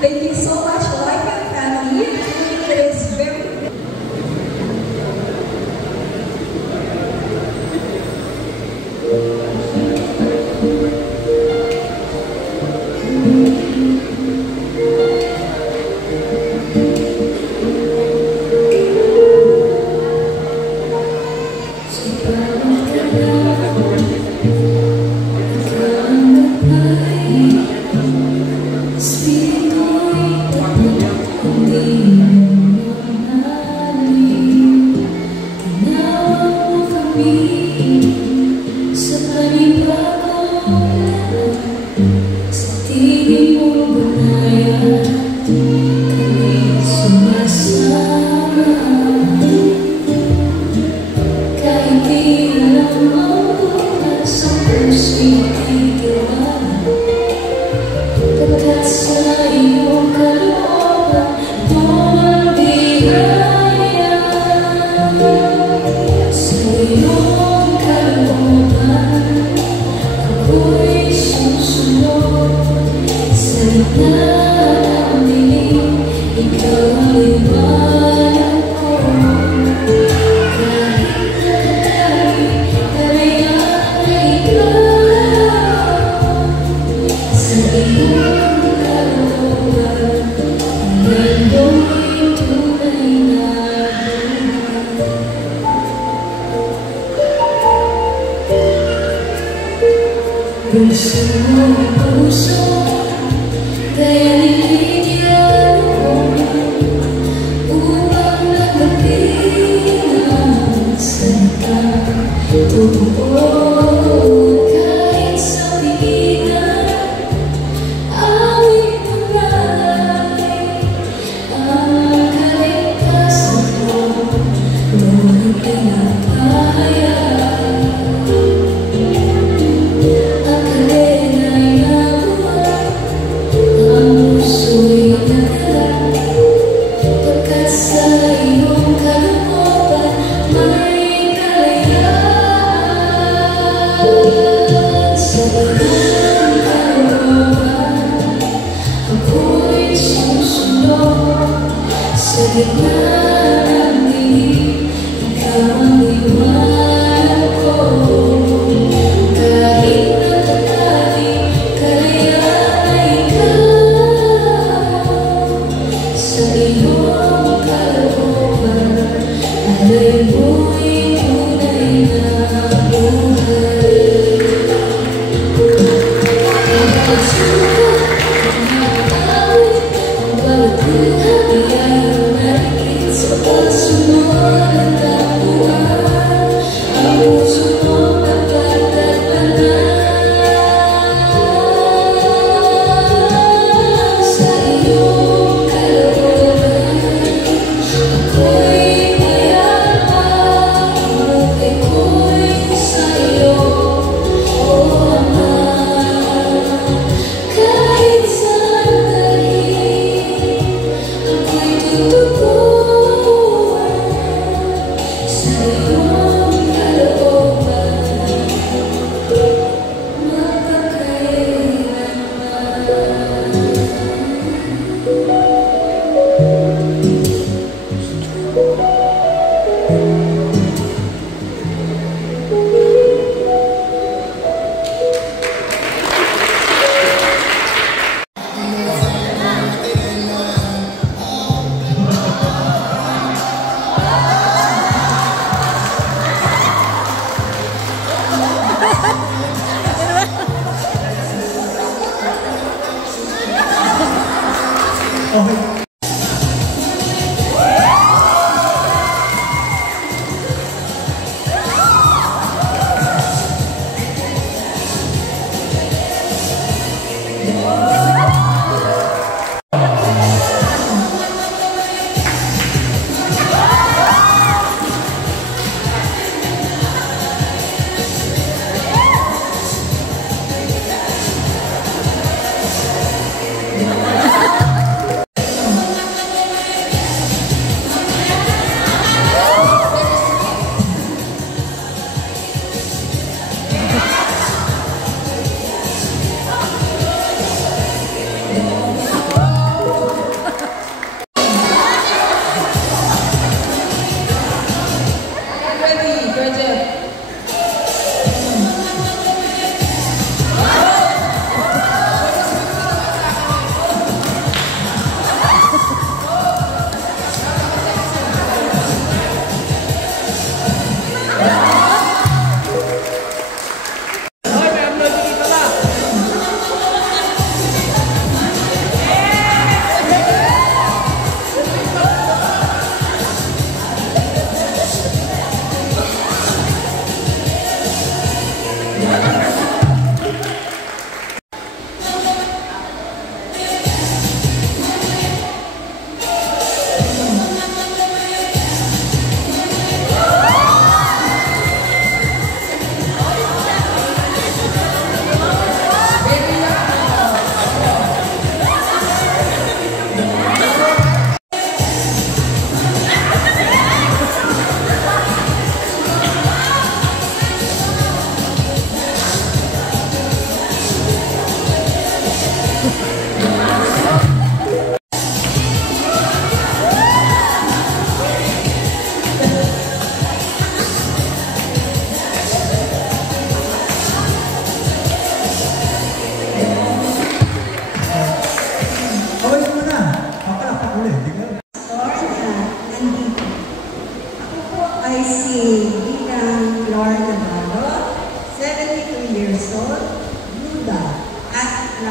Thank you so much, wife and family. It is very Ikaw ang liwanag ko.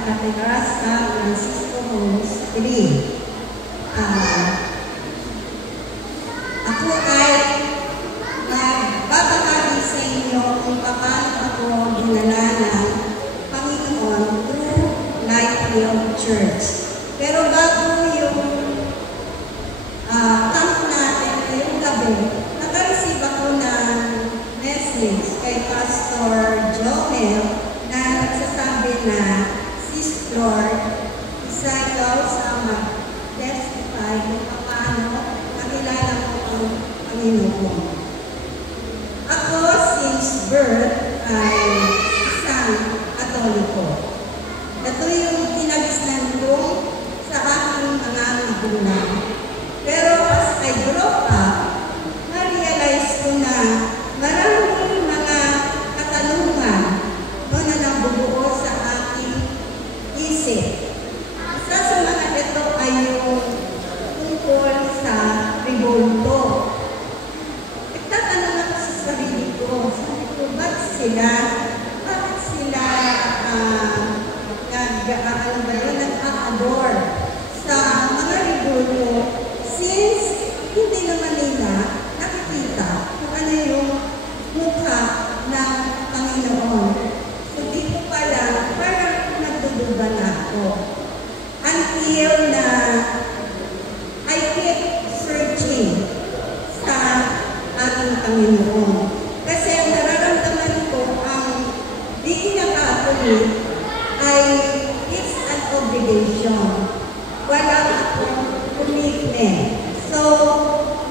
Catedral San Francisco Monastery. Ako ay magbabahagi sa inyo kung paano ako dinala ng Panginoon through Life Field Church. Pero bago yung camp natin ngayong gabi, nag-receive ako ng message kay Pastor Joel na nagsasabi na, Sis Lord, isa ikaw sa mag-testify kung paano nakilala ko ang Panginoon. Ako, since birth, ay isang Katoliko. Ito yung kinagisnan ko sa aking mga magulang. Pero as I grow up, na-realize ko na maraming mga katanungan na nabubuo sa aking isip. Isa sa mga ito ay yung tungkol sa revolto. Nagtatanong ako sa sarili ko, bakit sila nag-a-adore sa mga revolto since hindi naman nila nakikita kung ano yung mukha ng Panginoon. So di ko pala, parang nagduduga na ako. Until na I keep searching sa ating Panginoon. Kasi ang nararamdaman ko ang being a Catholic ay it's an obligation. Wala akong commitment. So,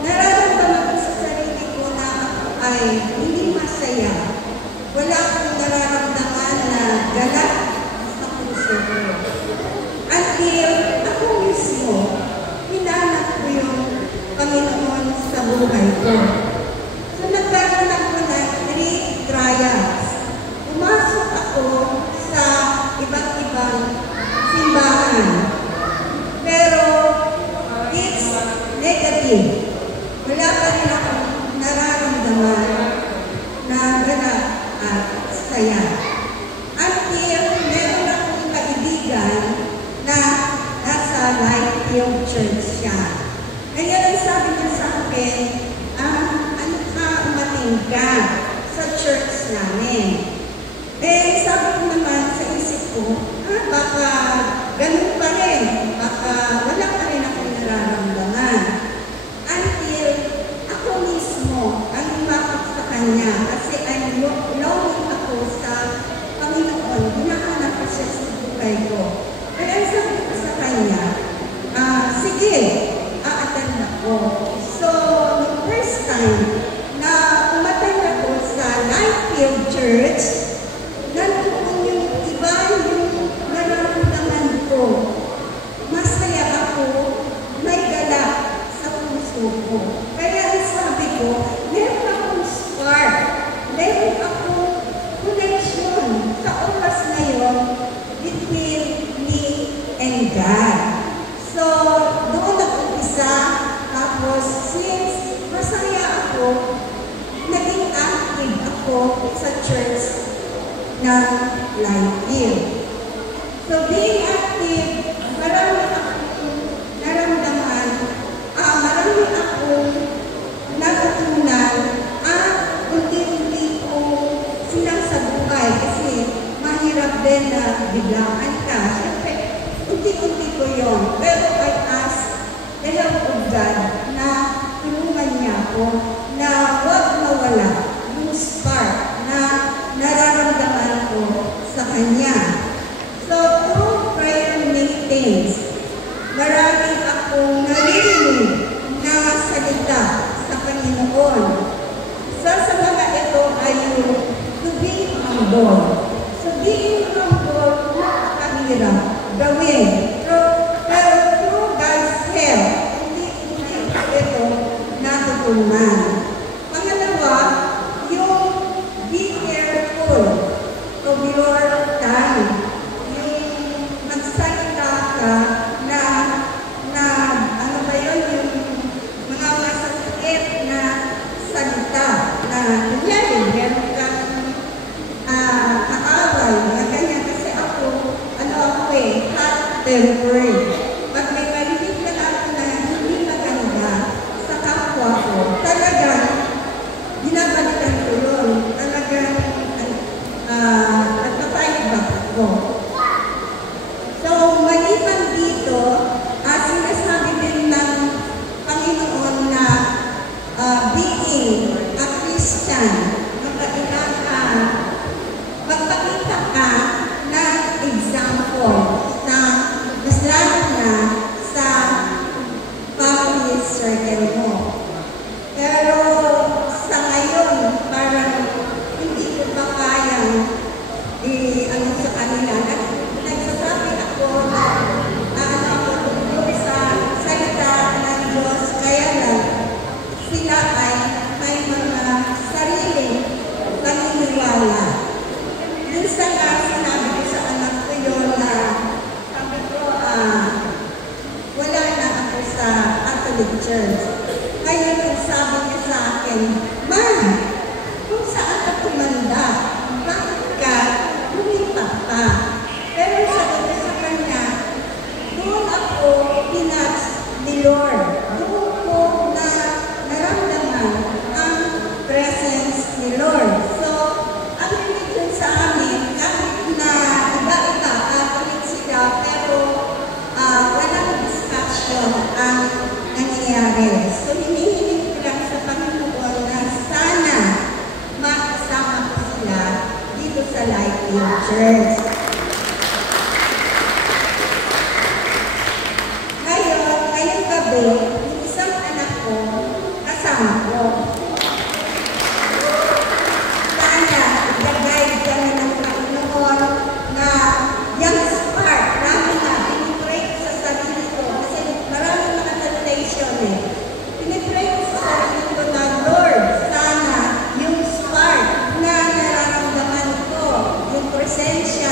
nararamdaman ko sa sarili ko na ako ay hindi masaya. Wala akong nararamdaman na galak sa puso ko. Until ako mismo, hinanap ko yung Panginoon sa buhay ko. So, nagkaroon ako ng 3 trials. Pumasok ako sa iba't ibang simbahan. Pero, it's negative. Wala pa rin akong nararamdaman na galak at saya. Until meron akong kaibigan na nasa Life Field Church siya. Ngayon ang sabi niya sa akin, ano ka umating ka sa church namin? Eh, sabi ko naman sa isip ko, baka ganun pa rin. Baka wala pa rin akong nararamdaman. Until ako mismo ang lumakot sa kanya kasi I'm longing ako sa Panginoon. Hinahanap ko siya sa buhay ko. Kaya sabi ko sa kanya, sige, a-attend ako. So, the first time na umatend ako sa Life Field Church, nandun yung iba yung nararamdaman ko. Masaya ako, may galak sa puso ko. Kaya sabi ko, meron akong spark, meron akong connection sa oras na yun between me and God. So, doon nag-umpisa, tapos since masaya ako, naging active ako sa church ng Life Field. So, being active, marami akong naramdaman, marami akong natutunan, at unti-unti ko sinasabuhay kasi mahirap din na biglaan ka. Siyempre, unti-unti ko yun. Pero I ask the help of God na tulungan niya ako na huwag mawala yung spark na nararamdaman ko sa Kanya. So, through prayer meetings, marami akong narinig na salita sa Panginoon. Sa mga ito ay yung to be humble. So, being humble, nakakahirap gawin. Pero through God's help, hindi ito natutunan. Pangalawa, yung be careful of your time. Yung magsalita ka na ano ba yun, yung mga masasakit na salita na kunyari, meron kang kaaway, mga ganyan. Kasi ako, ano ako akin, Ma, kung saan ka tumanda, bakit ka lumipat pa? Pero sabi ko sa kanya, doon ako pinats ni Lord. Doon ko na naramdaman ang presence ni Lord. So, ang religion sa amin, kahit na iba-iba, Catholic sila, pero walang discussion ang nangyayari. So, hinihiling ko lang sa Panginoon na sana makasama ko sila dito sa Life Hill Church. Ngayong gabi, yung isang anak ko, kasama ko. Sana, i-guide kami ng Panginoon na yung spark namin na pinipray ko sa sarili ko. Kasi maraming mga temptation eh. Pinipray ko sa sarili ko na, Lord, sana yung spark na nararamdaman ko, yung presensya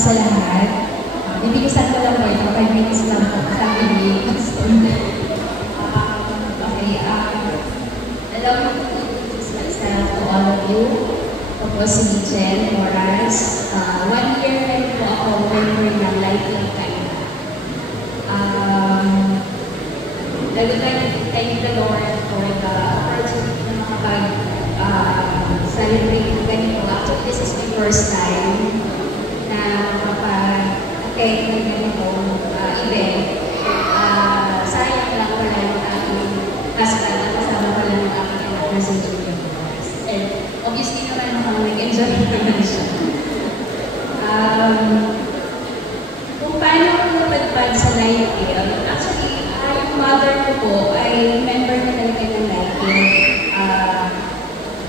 sa lahat. Bibilisan ko lang po ito, 5 minutes lang po. Sabi ni okay, allow me to introduce myself to all of you. Ako po si Jen Moraz. 1 year rin po ako member ng Life in Canada. Thank the Lord for the opportunity na makapag-celebrate ng ganito. Actually, this is my first time na makapag-attend ng ganitong event. Sayang lang pala yung aking husband na kasama pala ng aking anak na si Julia Moraz. And obviously naman ako nag-enjoy naman siya. Kung paano ako napadpad sa Life in, actually, yung mother ko po ay member na talaga ng Life in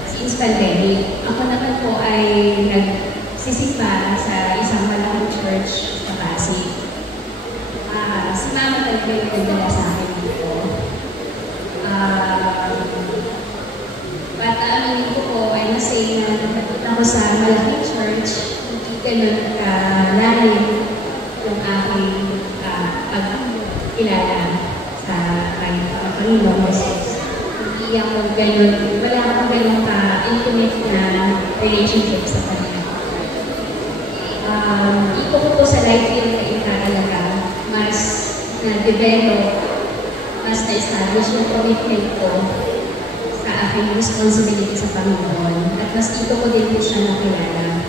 since pandemic. Ako naman po ay nagsisimba sa isang malaking church sa Pasig. Si mama talaga yung nagdala sa akin dito. At aminin ko po ay nasay na napunta ko sa malaking church, hindi ganun kalalim yung aking pagkilala sa Panginoon Jesus. Hindi ako ganun, wala akong ganun ka-intimate na relationship sa Panginoon. Ito ko po sa Life in talaga, mas na-develop, mas na-establish yung commitment ko sa aking responsibility sa Panginoon. At mas dito ko din po siya nakilala.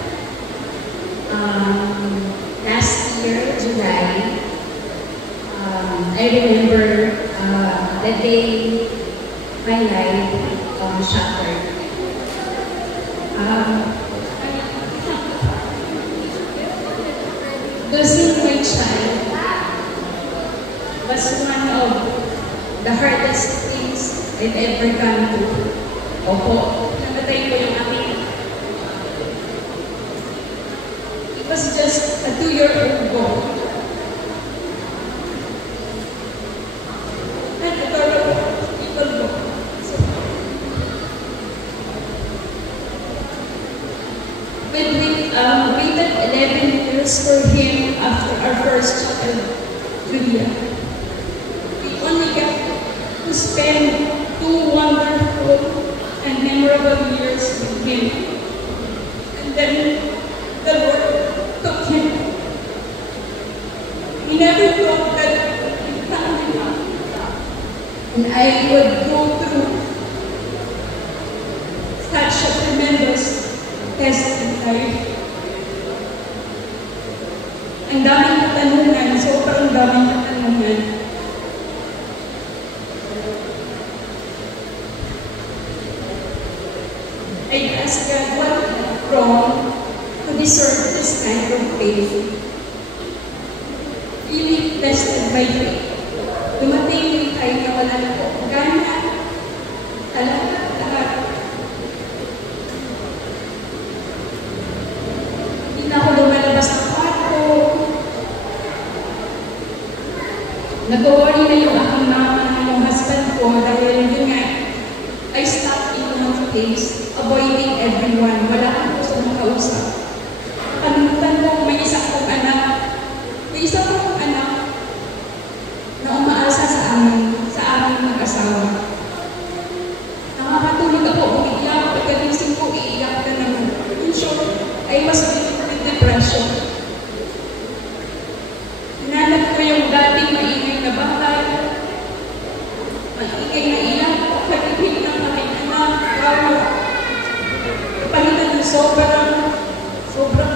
Last year, July, I remember the day my life shattered. Losing my child was one of the hardest things I've ever gone through. Opo, namatay ko yung aking. It was just a 2-year-old boy. Waited 11 years for him after our first child, Julia. We only got to spend 2 wonderful and memorable years with him. And then the Lord took him. We never thought that we found him. And I would go through such a tremendous test in life. Ang daming katanungan, sobrang daming katanungan. I asked God, what went wrong to deserve this kind of pain? Really tested my faith. Dumating yung time na wala na po. Gana, lahat. Hindi na ako lumalabas ng kwarto. Nag-worry na yung aking mama, yung husband ko, dahil yun nga, I stopped in one place, avoiding everyone. Wala akong gusto makausap. Panutan ko, may isa kong anak. May isa kong anak na umaasa sa aming mag-asawa. Nakakatulog ako, umiiyak, pagkalising ko, iiyak ka naman. In short, I was with depression. Hinanap ko yung dating maingay na bahay, maingay na iyak, kalibig ng aking anak, gawa. Palitan ng sobrang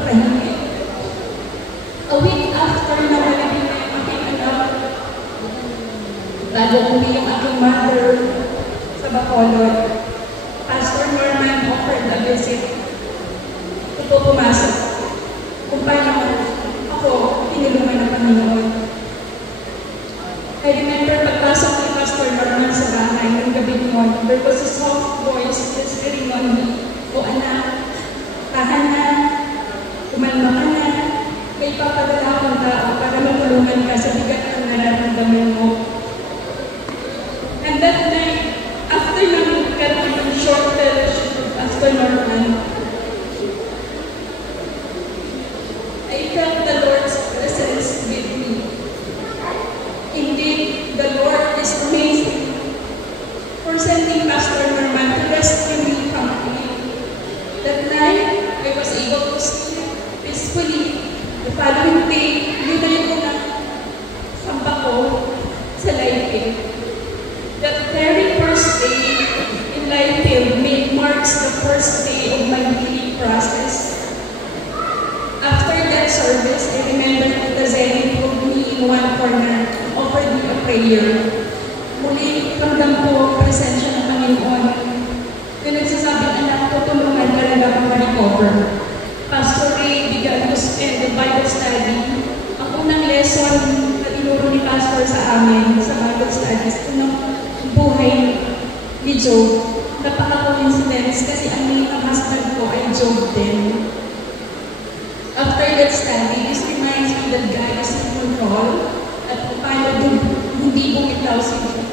tahimik. A week after na malibig na yung aking anak, bago uli yung aking mother sa Bacolod, Pastor Norman offered a visit. Ito po pumasok. Kung paano ako tinulungan ng Panginoon. I remember pagpasok ni Pastor Norman sa bahay ng gabi noon, there was a soft voice whispering on me, "O anak, tahan na, kumalma ka na, may papadala akong tao para matulungan ka sa bigat ng nararamdaman mo." And that night, after namin karoon ng short fellowship with Pastor Norman, prayer, muli ramdam ko ang presensya ng Panginoon na nagsasabing, anak ko, tulungan ka lang ako ma-recover. Pastor Ray began to spend the Bible study. Ang unang lesson na tinuro ni Pastor sa amin sa Bible studies, ng buhay ni Job. Napaka-coincidence kasi ang name ng husband ko ay Job din. After that study, this reminds me that God is in control at paano hindi bumitaw si Job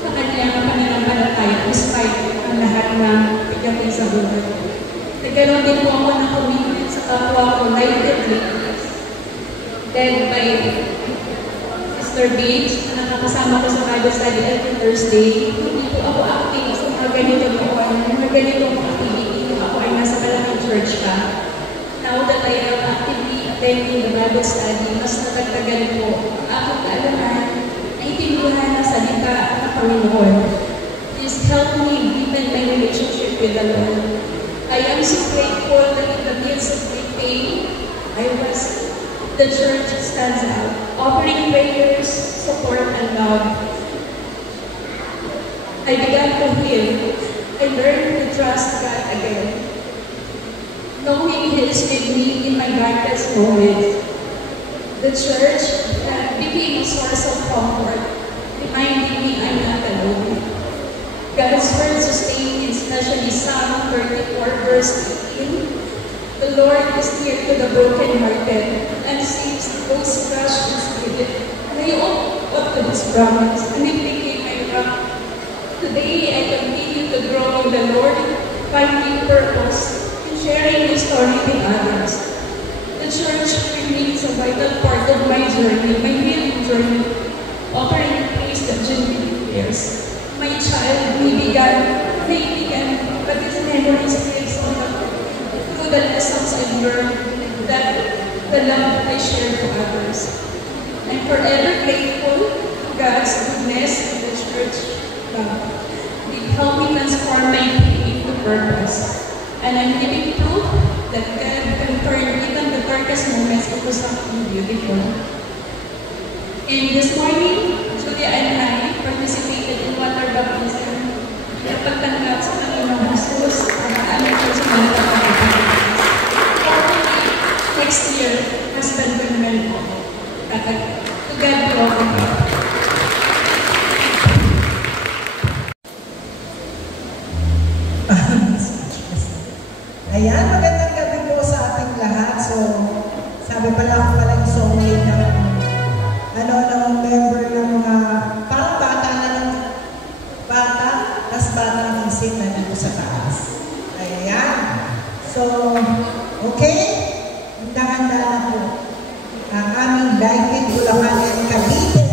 sa kanyang pananampalataya despite ang lahat ng pagdating sa buhay. Nagkaroon din po ako ng commitment sa kapwa ko, lightly, led by Sister Beach, na nakakasama ko sa Bible study every Thursday. Hindi po ako active sa mga ganito noon, mga ganitong activity. Ako ay nasa malaking church pa. Now that I am actively attending the Bible study, mas natagtagan po ang aking kaalaman, naiintindihan na salita ng Panginoon. Please help me deepen my relationship with the Lord. I am so grateful that in the midst of my pain, the church stands out, offering prayers, support, and love. I began to heal. I learned to trust God again, knowing He is with me in my darkest moments. The church became a source of comfort, reminding me I'm not alone. God's word sustained me, especially Psalm 34, verse 18. The Lord is near to the brokenhearted and saves those crushed in spirit. And I up to this promise, and it became my rock. Today, I continue to grow in the Lord, finding purpose in sharing my story with others. The church remains a vital part of my journey, my healing journey, offering praise that genuinely cares. My child may began, but his memories lives on through the lessons I've learned, that the love I share to others. I'm forever grateful to God's goodness and the church love. It helped me transform my pain into purpose. And I'm living proof that God can turn even the darkest moments into something beautiful. And this morning, Julia and I participated in water baptism na pagtanggap sa Panginoong Jesus para aming personal na pagkakataon. Hopefully, next year, husband ko naman po. To God be all the glory. Ayan, magandang gabi po sa ating lahat. So, sabi pala ako pala yung soulmate ng member ng mga parang bata na ng bata, tas bata ng isip na dito sa taas. Ayan. So, okay. Handa-handa na po ang aming Daigid Bulacan and Cavite.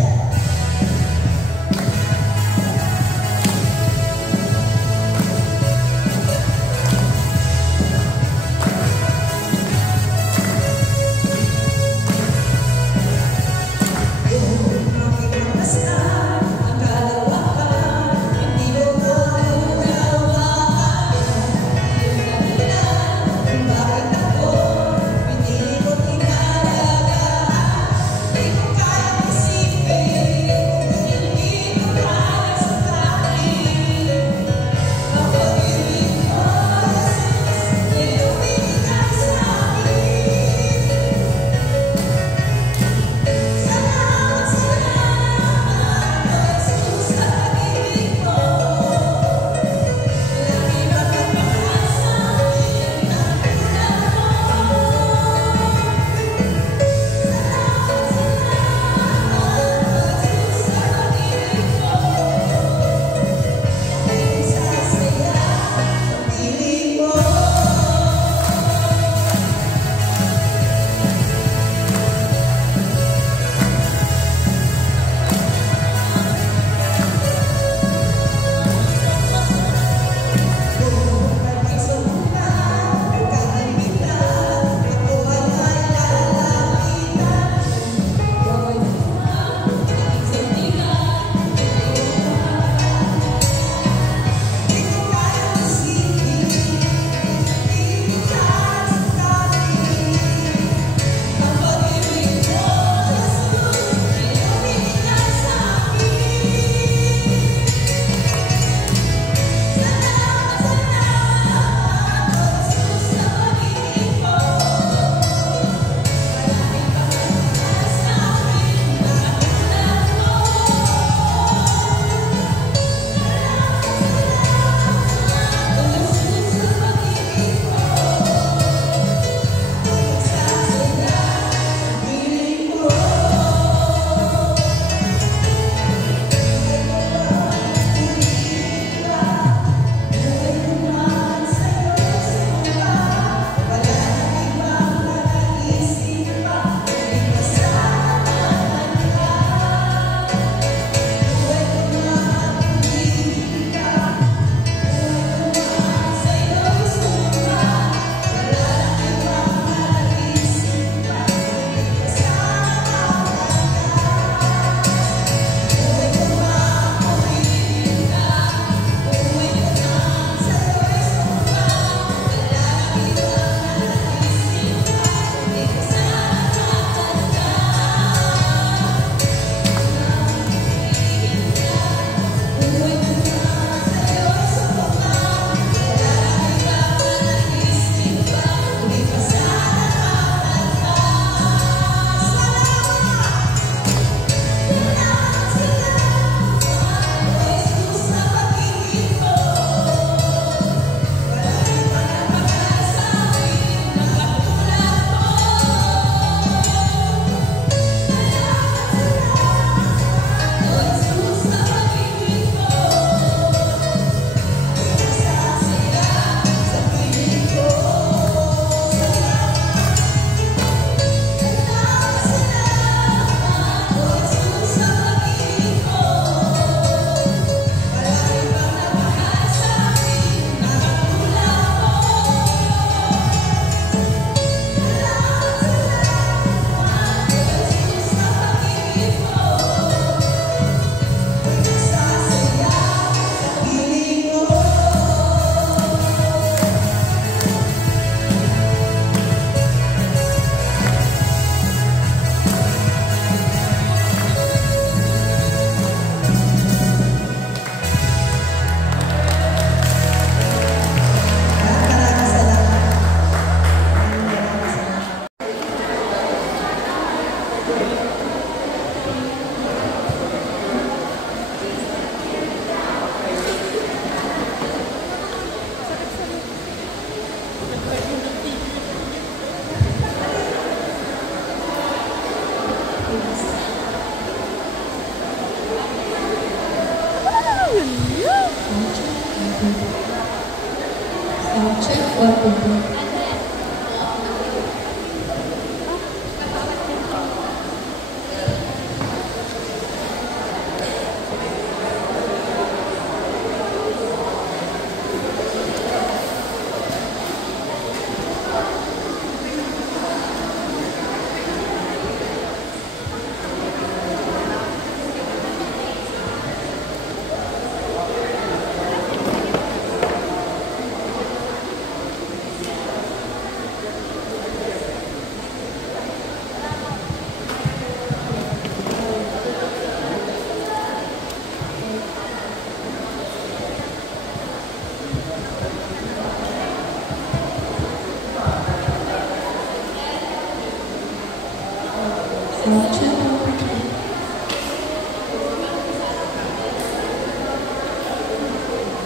Check what to do.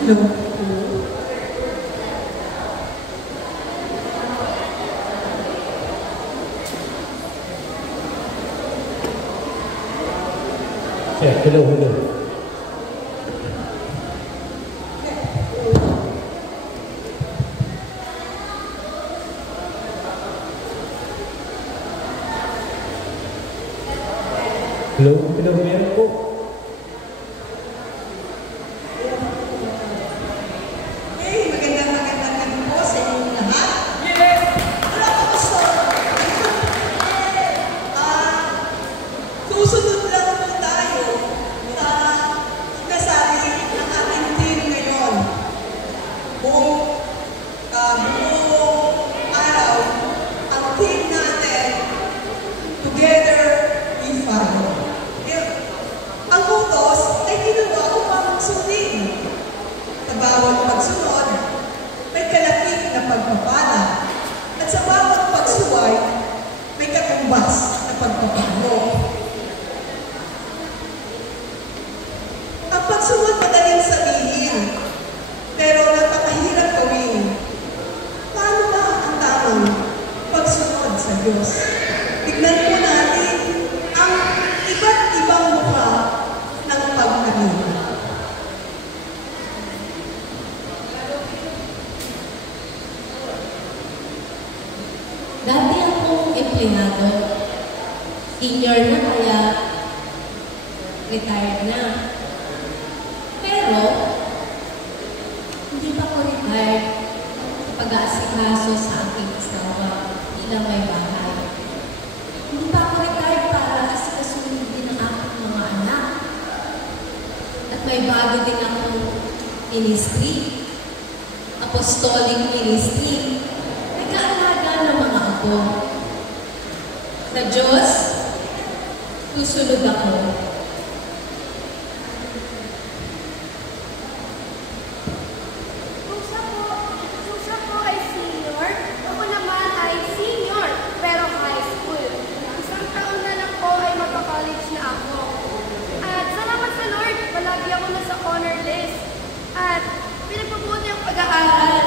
Hello. Check, hello. Hello, meron po. Hey, magandang po sa inyong lahat. Wala ko gusto. Susunod lang po tayo sa sinasabi ng ating team ngayon. Buong araw, ang team natin, together we follow. Ang utos ay ginawa upang sundin. Sa bawat pagsunod, may kalakip na pagpapala. At sa bawat pagsuway, may katumbas na pagpapalo. Ang pagsunod madaling sabihin, pero napakahirap gawin. Paano ba ang tamang pagsunod sa Diyos? Tignan po natin ang iba't ibang mukha ng paghalinga. Dati akong empleyado. Senior na kaya retired na. Pero, hindi pa ko retired sa pag-aasikaso sa aking asawa bilang may bahay. Hindi pa ako retired para asikasuhin din ang aking mga anak. At may bago din akong ministry, apostolic ministry. Nag-aalaga ng mga apo. Sa Diyos, susunod ako. Kung siya po ay senior, ako naman ay senior, pero high school. Isang taon na lang po ay magka-college na ako. At salamat sa Lord, palagi ako nasa honor list. At pinagpabuti ang pag-aaral.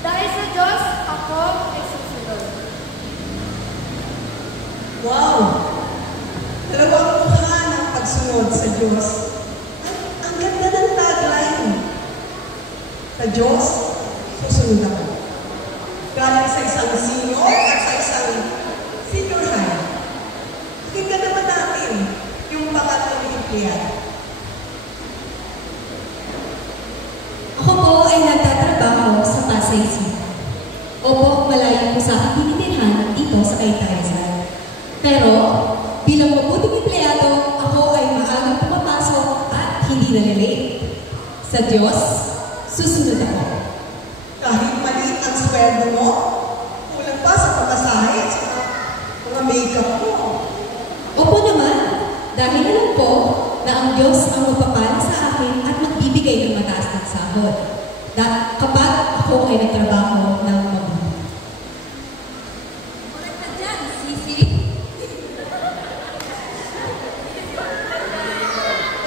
Dahil sa Diyos, ako ay susunod. Wow! Dalawang mukha ng pagsunod sa Diyos. Ang ganda ng tagline. Sa Diyos, susunod ako. Galing sa isang senior at sa isang senior high. Pakinggan naman natin yung pangatlong empleyado. Ako po ay nagtatrabaho sa Pasay City. Opo, malayo po sa aking tinitirhan dito sa Cayetano. Pero, bilang mabuting empleyado, ako ay maagang pumapasok at hindi nalilate. Sa Diyos, susunod ako. Kahit maliit ang sweldo mo, kulang pa sa pamasahe, sa mga makeup mo. Opo naman, dahil alam po na ang Diyos ang magpapala sa akin at magbibigay ng mataas na sahod. Kapag ako ay nagtrabaho ng mabuti. Ulit na dyan, Sisi.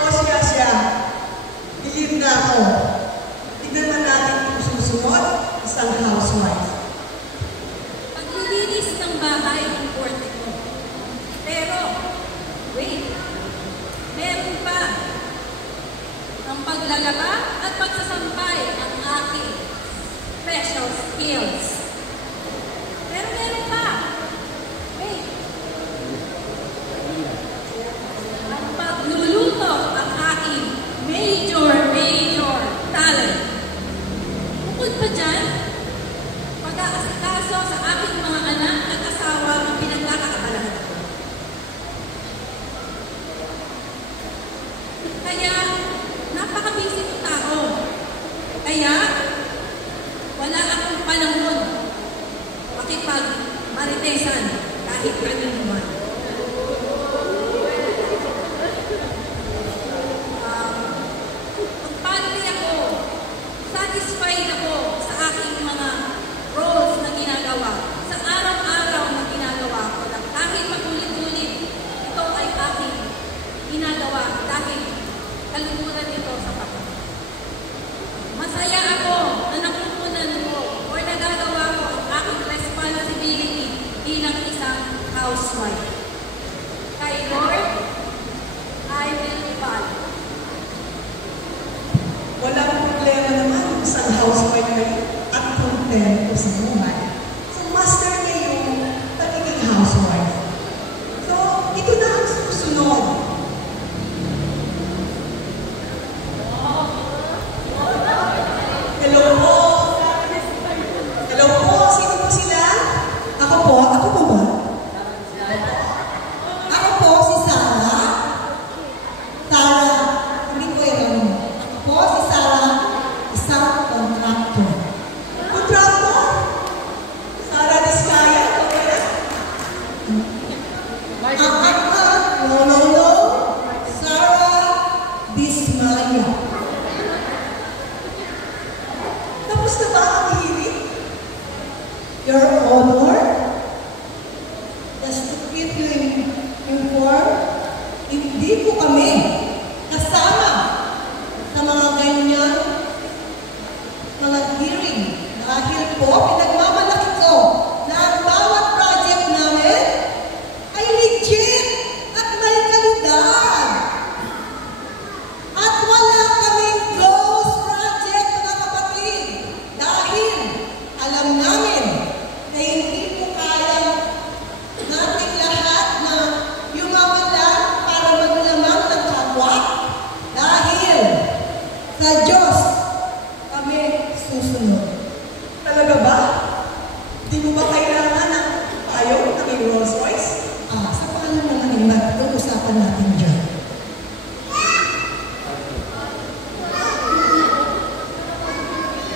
O siya, believe na ako. Tignan man natin kung susunod, isang housewife. Paglilinis ng bahay ang forte ko. Pero, wait, meron pa. Ang paglalaba at pagsasampay ang aking skills. Pero meron pa. Wait. Ang pagluluto ang aking major talent. Bukod pa dyan, pag-aasikaso sa aking mga anak at asawa ang pinagkakaabalahan ko. Kaya, napaka-busy ng tao. Kaya, wala akong panahon makipag-maritesan kahit kanino man. Pagpatri ako, satisfied ako sa aking mga roles na ginagawa, sa araw-araw na ginagawa ko, na kahit magulit-ulit, ito ay aking ginagawa dahil kalungkutan nito sa Panginoon. Masaya ako na nakukunan ko o nagagawa ko ang aking responsibility bilang isang housewife. Kay Lord, I will follow. Walang problema naman kung saan housewife kayo at kontento sa buhay. So, master niya yung pagiging housewife. So, ito na ang susunod. Hello po. Hello po. Sino po sila? Ako po. Ako po ba? Ako po si Sarah. Sarah. Hindi ko alam. Ako po si Sarah. Isang contractor. Contractor? Sarah Diskaya? No. Sarah Dismaya. Tapos na ba ang hearing? Your Honor, just to keep you informed, hindi po kami kasama sa mga ganyan mga hearing. Dahil po, pinagmamalaki ko na ang bawat project namin ay legit at may kalidad. At wala kaming ghost project, mga kapatid. Dahil alam namin na hindi po kaya natin lahat na yumaman lang para maglamang ng kapwa. Dahil sa Diyos kami susunod. Talaga ba? Di mo ba kailangan ng payo na may Rolls Royce? Sa pangalan ng kanila, pag-usapan natin dyan.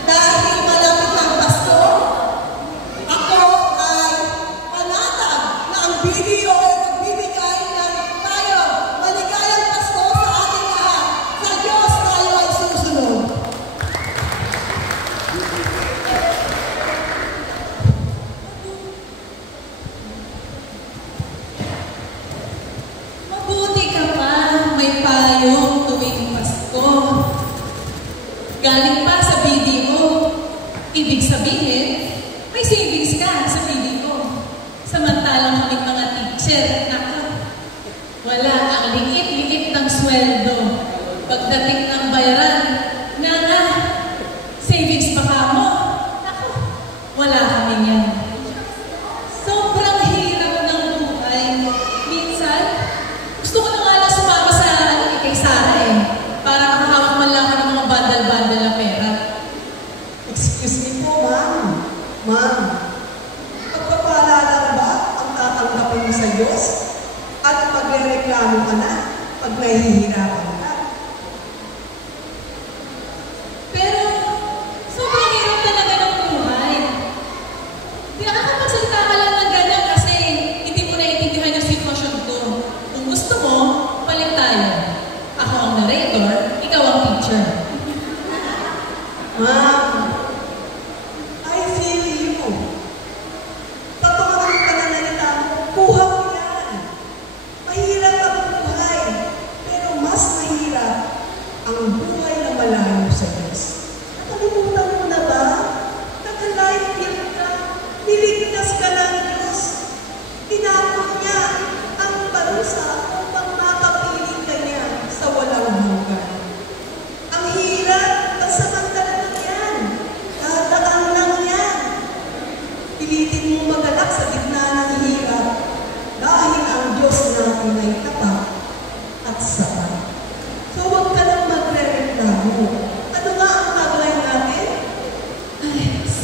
Dahil malapit ng Pasko, ako ay panatag na ang video ay magbibigay ng tayo maligayang Pasko sa ating lahat. Sa Diyos tayo ay susunod. Mabuti ka pa, may payong tuwing Pasko. Galing pa sa BDO. Ibig sabihin, may savings ka sa BDO. Samantalang kaming mga teacher, nako, wala ang liit-liit ng sweldo. Pagdating ng bayaran, nga, savings pa ka mo. Nako, wala kami yan. Sobrang hirap ng buhay. Minsan, gusto ko na nga lang sumama sa kay Sarah para makahawak man lang ako ng mga bandal-bandal na pera. Excuse me po, ma'am. Ma'am, pagpapala lang ba ang tatanggapin mo sa Diyos? At magrereklamo ka na pag nahihirapan ka? Pero, sobrang hirap talaga ng buhay. Di nakakapagsalita ka lang ng ganyan kasi hindi mo naiintindihan yung sitwasyon ko. Kung gusto mo, palit tayo. Ako ang narrator, ikaw ang teacher. Ma'am, I feel you. Totoo ang pananalita mo. Kuha mo yan. Mahirap ang buhay. Pero mas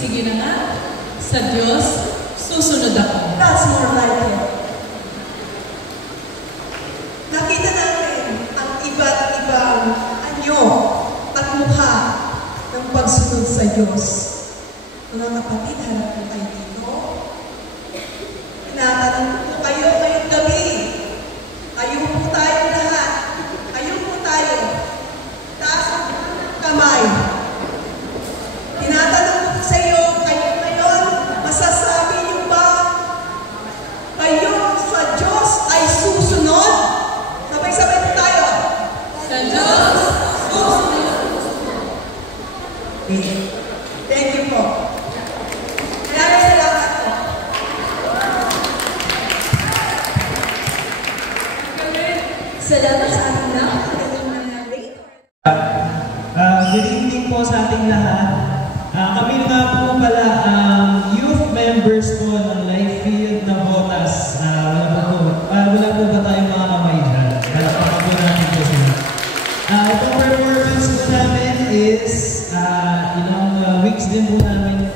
Sige na nga, sa Diyos, susunod ako. That's more like it. Nakita natin ang iba't ibang anyo at mukha ng pagsunod sa Diyos. Mga kapatid, harap po kayo dito. Tinatanong po kayo ngayong gabi. Kayo po tayo lahat. Kayo po tayo. Taas ang kamay. Tinatanong ko sa iyo, kayo ngayon, masasabi niyo ba kayo sa Diyos ay susunod? Sabay-sabay po tayo. Sa Diyos, susunod. Thank you po. Maraming salamat po. Salamat sa ating napakagaling na rate. Good evening po sa ating lahat. Kami nga po pala ang youth members po ng Lifefield na Botas. Wala po ba tayong mga kamay dyan? Palakpakan po natin po sila. Itong performance po namin is ilang weeks din po namin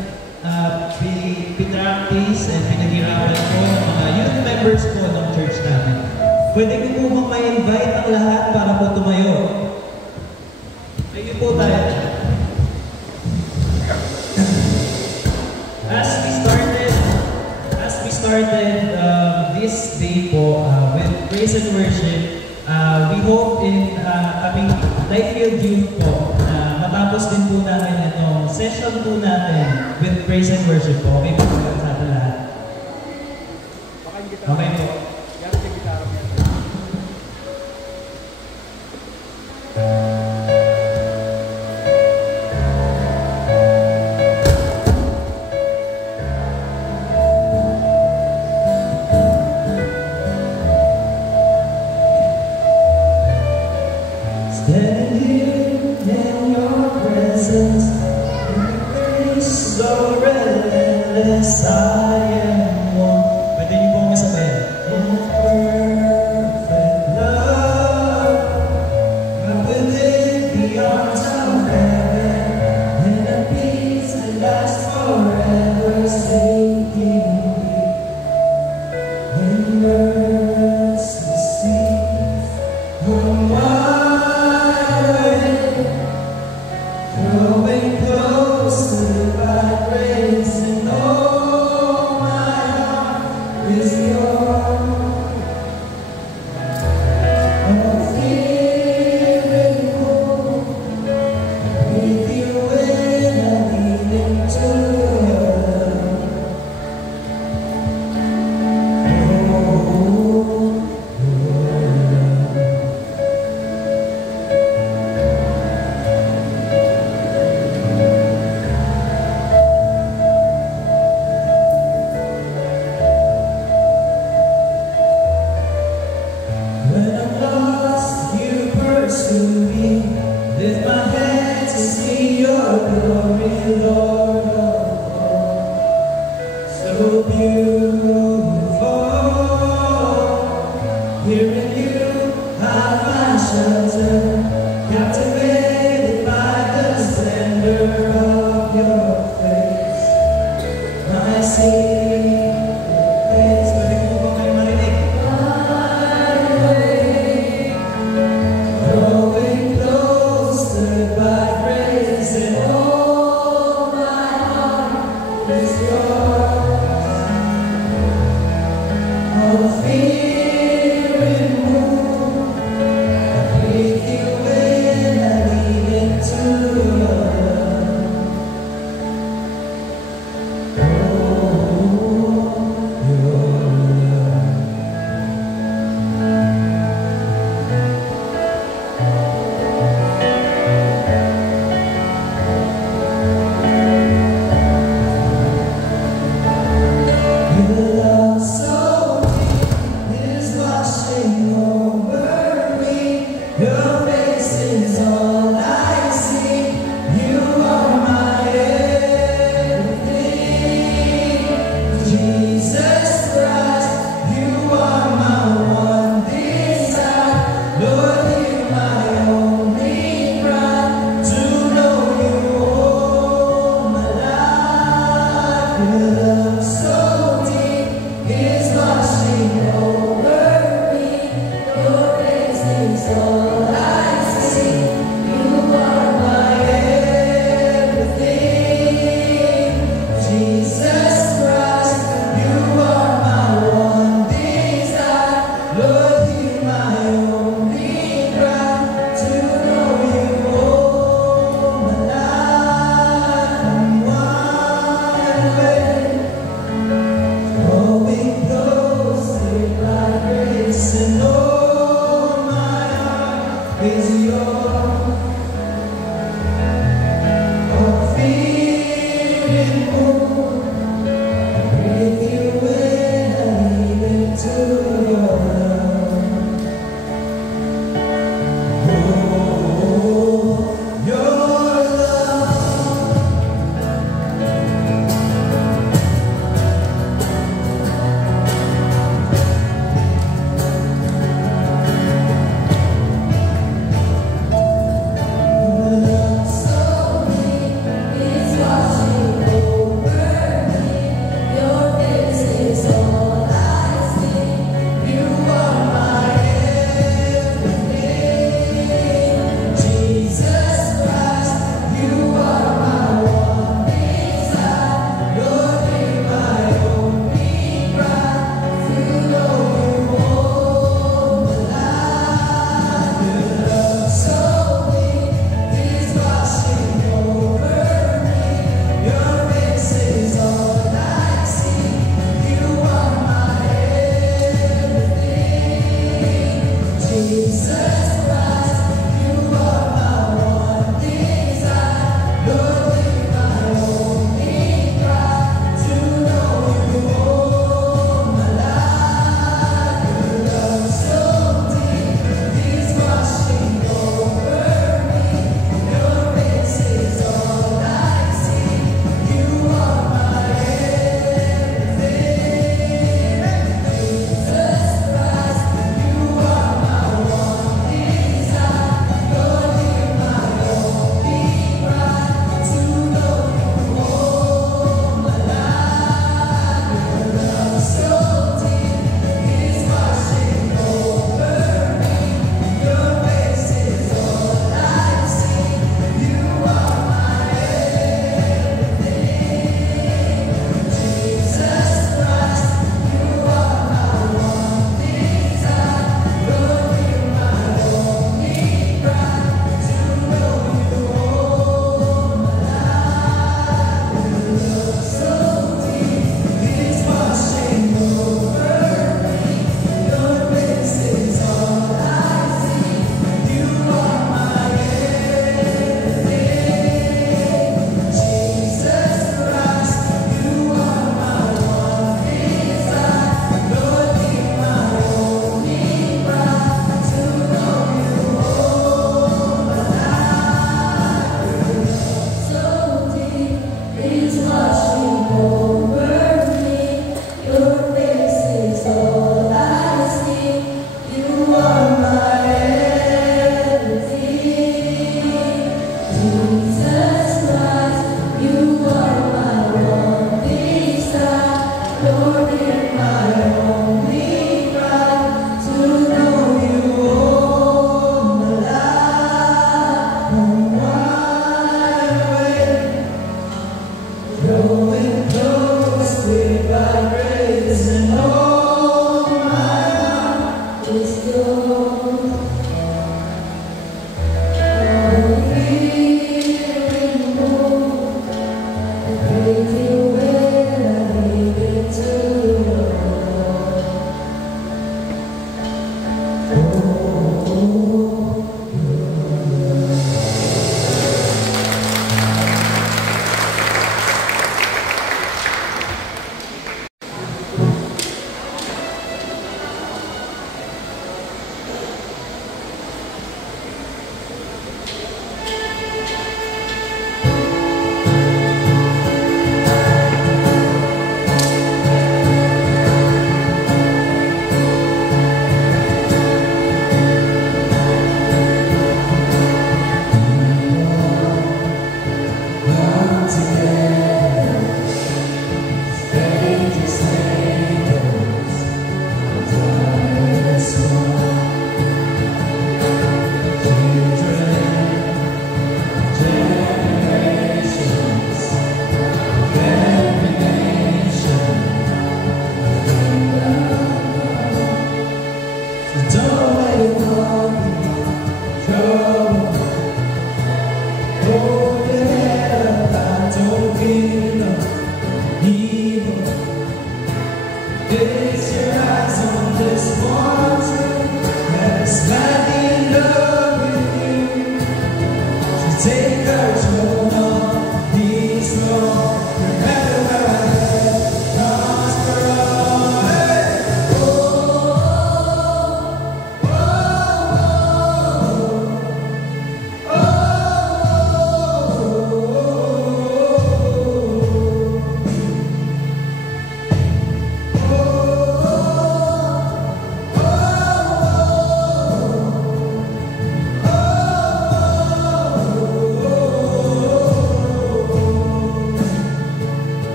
pinractice and pinaghirapan po ng mga youth members po ng church namin. Pwede ko po bang ma-invite ang lahat para po tumayo? Sige po tayo. As we started this day po with praise and worship, we hope in kaming Lifefield Youth po na matapos din po namin itong session po natin with praise and worship po. Okay po sa ating lahat. Okay po.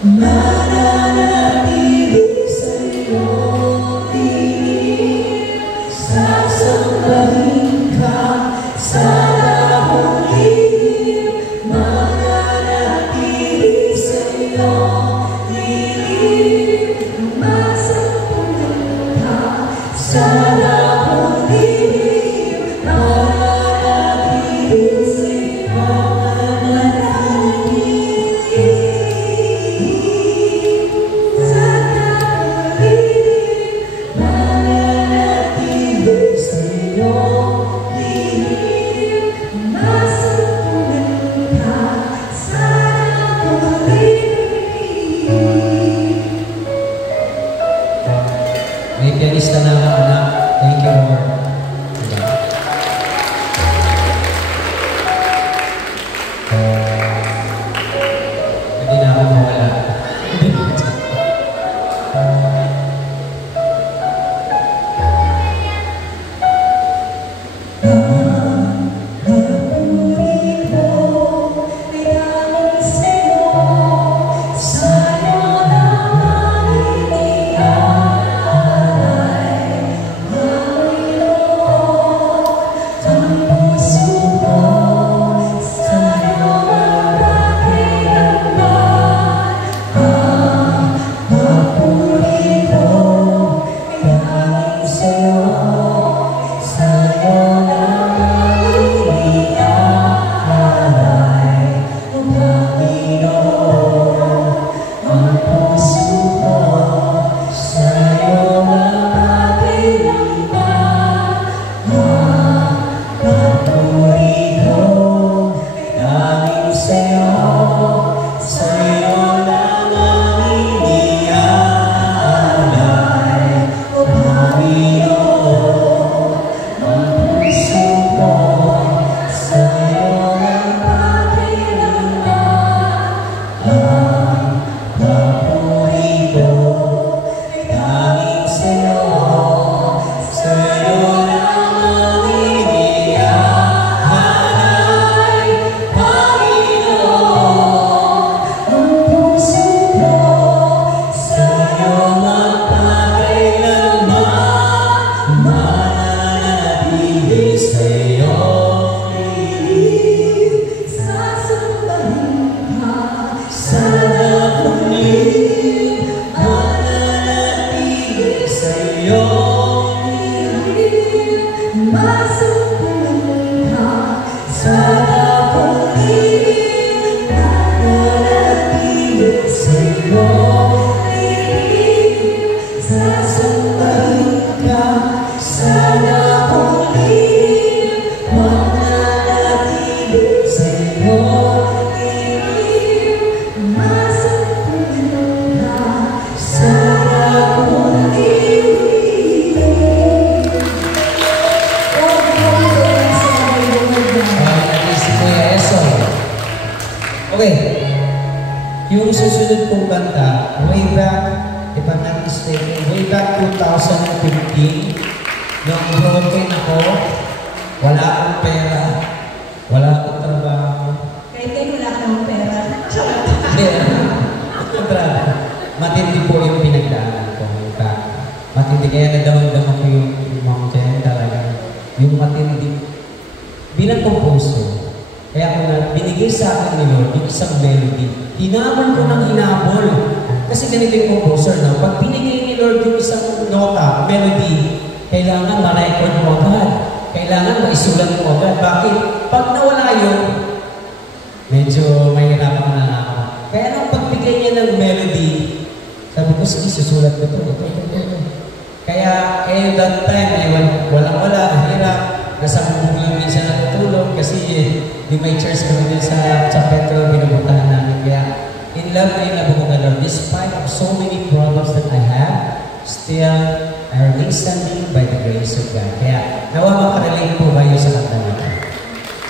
Mananatili sa'yo, piling, sasambahin ka sa lahong lilim. Mananatili sa'yo, piling, masambahin ka sa lahong lilim. Mananatili sa'yo, may pianista na anak. Thank you, Lord. Hindi na ako mawala. Okay, yung susunod pong kanta, way back, if I'm not mistaken, way back 2015, nung broken ako, wala akong pera, wala akong trabaho. Kahit kayo wala akong pera. Hindi, matindi po yung pinagdaanan ko. Matindi, kaya nadamang-damang ko yung mountain talaga. Yung matindi. Bilang composer, kaya kung binigay sa akin ni Lord yung isang melody, hinabol ko ng hinabol. Kasi ganito yung composer, no? Pag binigay ni Lord yung isang nota, melody, kailangan ma-record mo agad. Kailangan maisulat mo agad. Bakit? Pag nawala yun, medyo mahirapan na ako. Kaya nung pagbigay niya ng melody, sabi ko, sige, susulat ko ito. Kaya, that time, walang-wala, mahirap. Nasa bubong lang minsan natutulog kasi di may church kami din sa Petro, binubutahan namin. Kaya, in love na yung nabuko ka, Lord. Despite of so many problems that I have, still, I remain standing by the grace of God. Kaya, nawa makarelate po kayo sa kanta nito.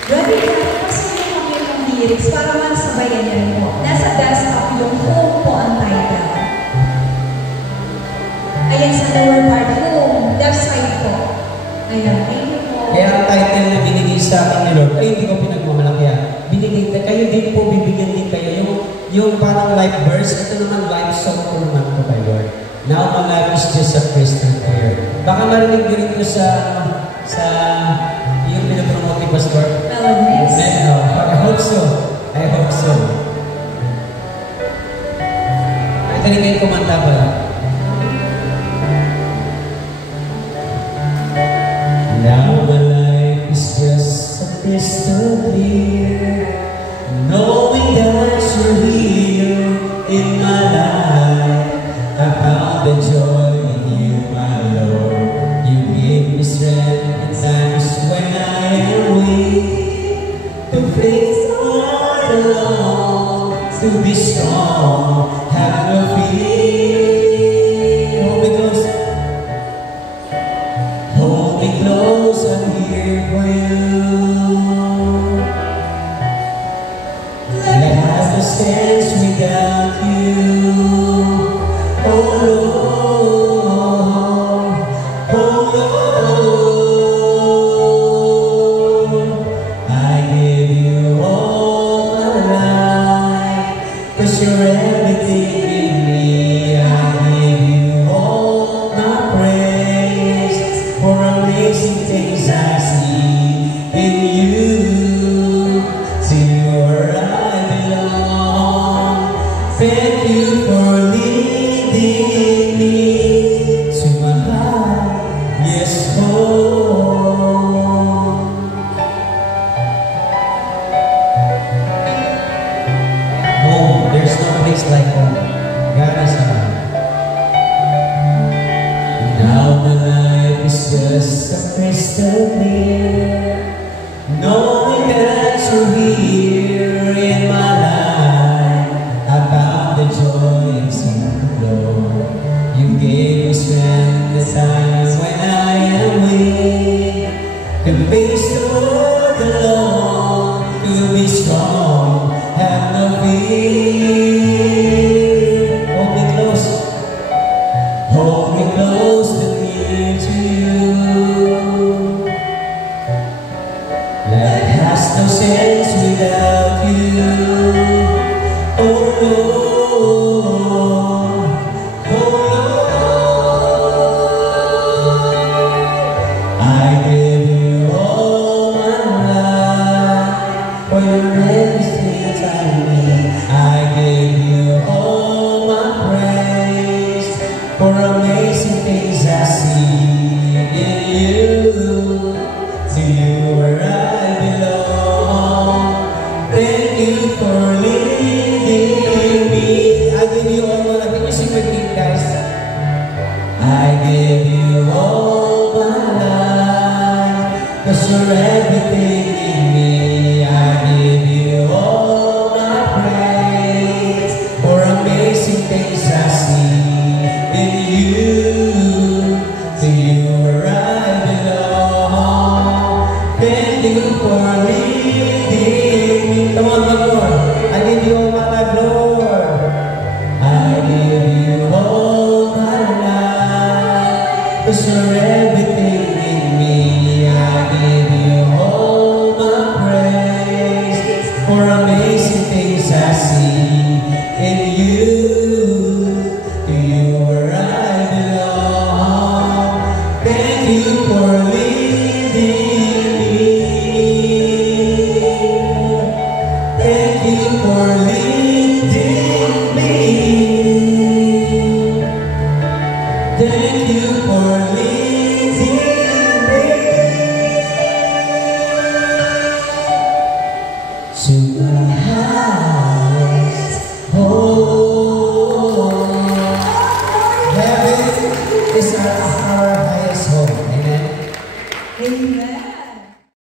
Grabe, kasi yung mga lyrics, para man sabayan yan po. Nasa desktop yung home po ang title. Ayan sa lower part, home, left side po. Ayan, thank you po. Kaya ang title na binigay sa akin ni Lord, ay hindi ko pinagmamalaki yan. Binigay na kayo din po, bibigyan din kayo. yung parang life verse, ito naman life song ko naman ko kay Lord. Now my life is just a crystal clear. Baka marinig din ko sa yung pinapromote ni Pastor. Melodies. I hope so. I hope so. Ito rin kayo kumanta pala. Now my life is just a crystal clear, knowing that you're here in my life. I found the joy in you, my Lord. You give me strength in times when I am weak, to face all alone, to be strong, have no fear. Hold me close, I'm here for you. Life has no sense without you. Oh Lord, oh Lord, I give you all my life, 'cause you're everything in me. I give you all my praise for amazing things I see in you. To where I belong. Thank you for leading me to my highest home. Home, there's no place like home. God is home. Now my life is just a crystal clear, knowing that you're here in my life. I found the joy in some flow. You gave me strength the times when I am weak, to face the world alone, to be strong, have no fear. Hold me close to near to you. Life has no sense without you. Oh Lord, oh Lord, I give you all my life for your everything I need. I give you all my praise for amazing things I see in you. To you where I belong. Thank you for leading me. I give you all my life. Can you sing with me, guys? I give you all my life, 'cause you're everything in me. I give you all my praise for amazing things I see in you. To you where I belong. Thank you for leading me. Come on, Lord. I give you all my life, Lord. I give you all my life, 'cause you're everything in me. I give you all my praise for amazing things I see in you. To you where I belong. Thank you for leading me. Thank you for leading me. Thank you for leading me.